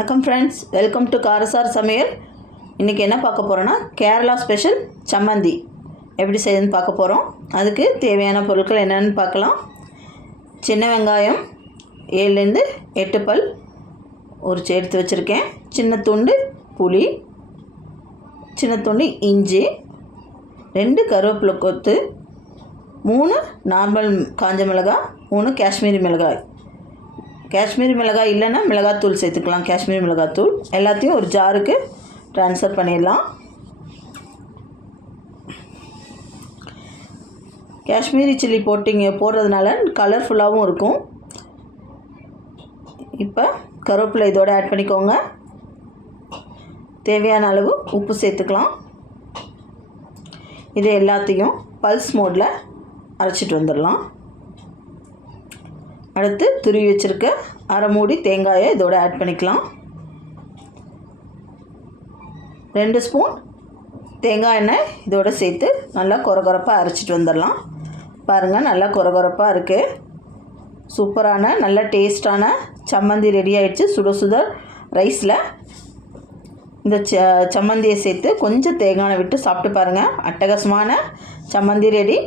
வணக்கம் friends, welcome to காரசார் சமையல். இன்றைக்கி என்ன பார்க்க போகிறோன்னா கேரளா ஸ்பெஷல் சம்மந்தி எப்படி செய்யுதுன்னு பார்க்க போகிறோம். அதுக்கு தேவையான பொருட்கள் என்னென்னு பார்க்கலாம். சின்ன வெங்காயம் 7லேருந்து 8 பல் உரித்து எடுத்து வச்சுருக்கேன். சின்ன துண்டு புளி, சின்ன துண்டு இஞ்சி, 2 கருவேப்பிலை கொத்து, 3 நார்மல் காஞ்ச மிளகாய், 3 காஷ்மீரி மிளகாய். காஷ்மீரி மிளகாய் இல்லைன்னா மிளகாத்தூள் சேர்த்துக்கலாம். காஷ்மீரி மிளகாத்தூள் எல்லாத்தையும் ஒரு ஜாருக்கு ட்ரான்ஸ்ஃபர் பண்ணிடலாம். காஷ்மீரி சில்லி போடுறதுனால கலர்ஃபுல்லாகவும் இருக்கும். இப்போ கருவேப்பிலை இதோடு ஆட் பண்ணிக்கோங்க. தேவையான அளவு உப்பு சேர்த்துக்கலாம். இது எல்லாத்தையும் பல்ஸ் மோடில் அரைச்சிட்டு வந்துடலாம். அடுத்து துருவி வச்சுருக்க அரை மூடி தேங்காயை இதோடு ஆட் பண்ணிக்கலாம். 2 ஸ்பூன் தேங்காய் எண்ணெய் இதோடு சேர்த்து நல்லா கொரகொரப்பாக அரைச்சிட்டு வந்துடலாம். பாருங்கள், நல்லா கொரகொரப்பாக இருக்குது. சூப்பரான நல்ல டேஸ்டான சம்மந்தி ரெடி ஆகிடுச்சு. சுட சுட ரைஸில் இந்த சம்மந்தியை சேர்த்து கொஞ்சம் தேங்காய் விட்டு சாப்பிட்டு பாருங்கள். அட்டகாசமான சம்மந்தி ரெடி.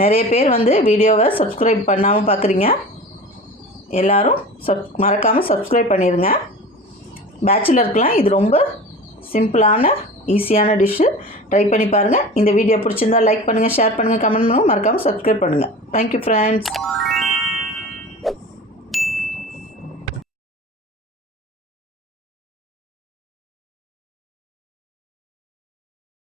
நிறைய பேர் வீடியோவை சப்ஸ்கிரைப் பண்ணாமல் பார்க்குறீங்க. எல்லோரும் மறக்காமல் சப்ஸ்கிரைப் பண்ணிடுங்க. பேச்சுலருக்கெலாம் இது ரொம்ப சிம்பிளான ஈஸியான டிஷ்ஷு. ட்ரை பண்ணி பாருங்கள். இந்த வீடியோ பிடிச்சிருந்தால் லைக் பண்ணுங்கள், ஷேர் பண்ணுங்கள், கமெண்ட் பண்ணுங்கள், மறக்காமல் சப்ஸ்கிரைப் பண்ணுங்கள். Thank you friends.